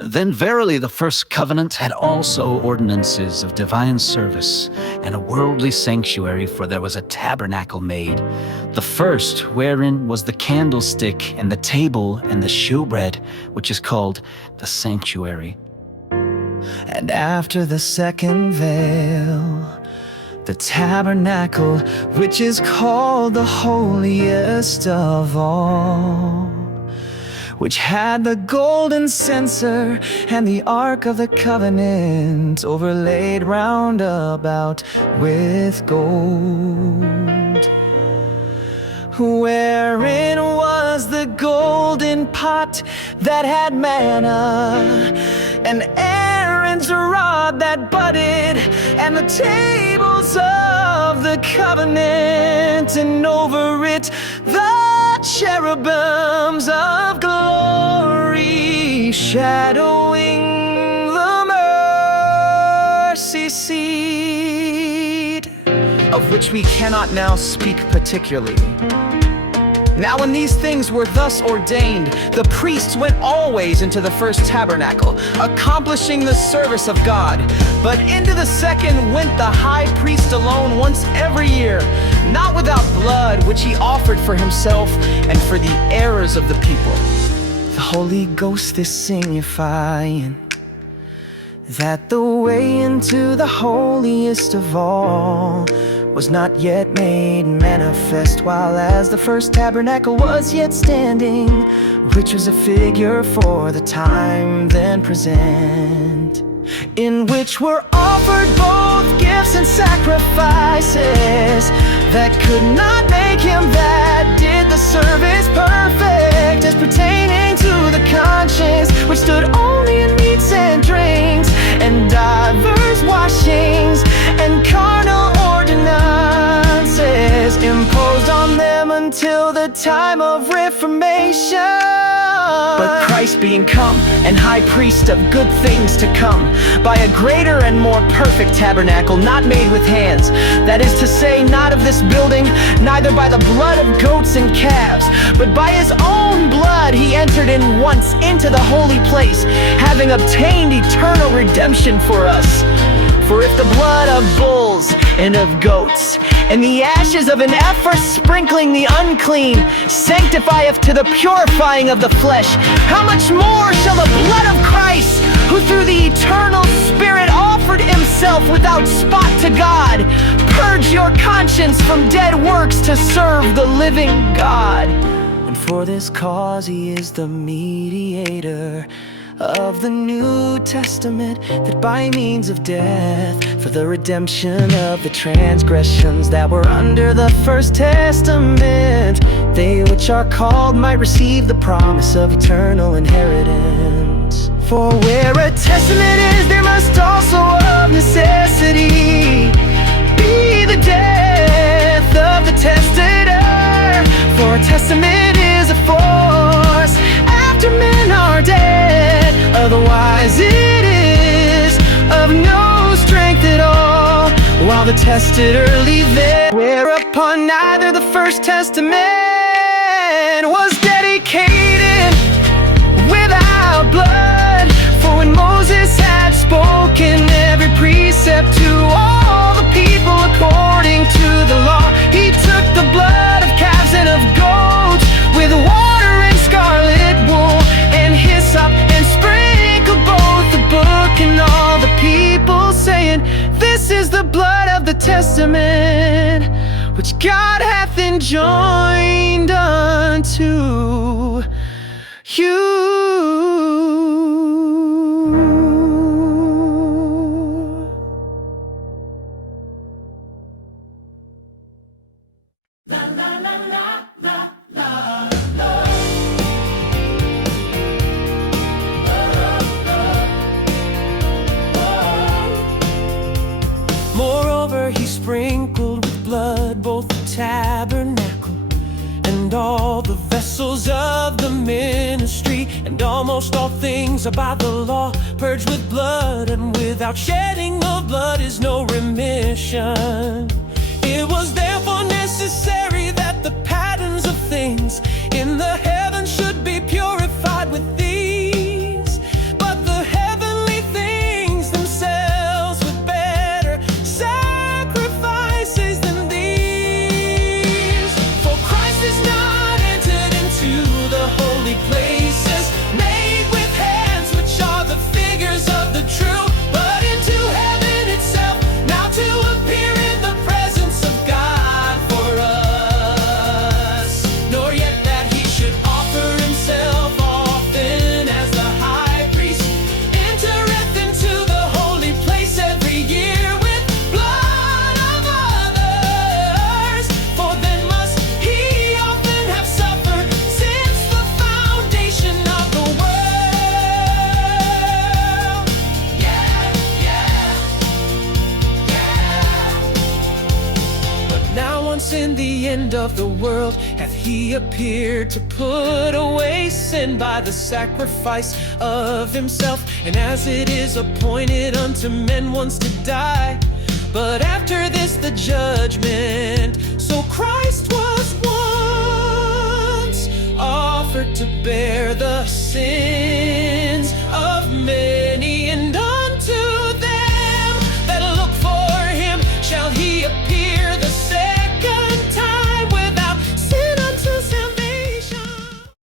Then verily the first covenant had also ordinances of divine service, and a worldly sanctuary, for there was a tabernacle made, the first, wherein was the candlestick, and the table, and the shewbread, which is called the sanctuary. And after the second veil, the tabernacle, which is called the holiest of all, which had the golden censer and the ark of the covenant overlaid round about with gold, wherein was the golden pot that had manna, and Aaron's rod that budded, and the tables of the covenant, and over it the cherubims of glory, shadowing the mercy seat, of which we cannot now speak particularly. Now when these things were thus ordained, the priests went always into the first tabernacle, accomplishing the service of God. But into the second went the high priest alone once every year, not without blood, which he offered for himself and for the errors of the people. The Holy Ghost is signifying that the way into the holiest of all was not yet made manifest, while as the first tabernacle was yet standing, which was a figure for the time then present, in which were offered both gifts and sacrifices that could not make him that did the service perfect, as pertaining to the conscience, which stood only in meats and drinks, and divers washings, and carnal ordinances imposed on them until the time of Reformation. But Christ being come, and high priest of good things to come, by a greater and more perfect tabernacle, not made with hands, that is to say, not of this building, neither by the blood of goats and calves, but by his own blood he entered in once into the holy place, having obtained eternal redemption for us. For if the blood of bulls and of goats, and the ashes of an heifer sprinkling the unclean, sanctifieth to the purifying of the flesh, how much more shall the blood of Christ, who through the eternal Spirit offered himself without spot to God, purge your conscience from dead works to serve the living God? And for this cause he is the mediator of the New Testament, that by means of death, for the redemption of the transgressions that were under the first testament, they which are called might receive the promise of eternal inheritance. For where a testament is, there must also of necessity be the death of the testator. For a testament is a force after men are dead, otherwise it is of no strength at all, while the testator liveth. Whereupon neither the first testament was dedicated without blood, for when Moses had spoken every precept to all the people according to the law, he took the blood of calves and of goats with water and scarlet wool and hyssop, and sprinkled both the book and all the people, saying, this is the blood of the testament, which God hath enjoined unto you. Moreover, he sprinkled with blood both the tabernacle and all the vessels of the ministry, and almost all things about the law, purged with blood, and without shedding of blood is no remission. It was therefore necessary that the patterns of things in the heavens should be purified with these. But the end of the world hath he appeared, to put away sin by the sacrifice of himself. And as it is appointed unto men once to die, but after this the judgment, so Christ was once offered to bear the sins of men.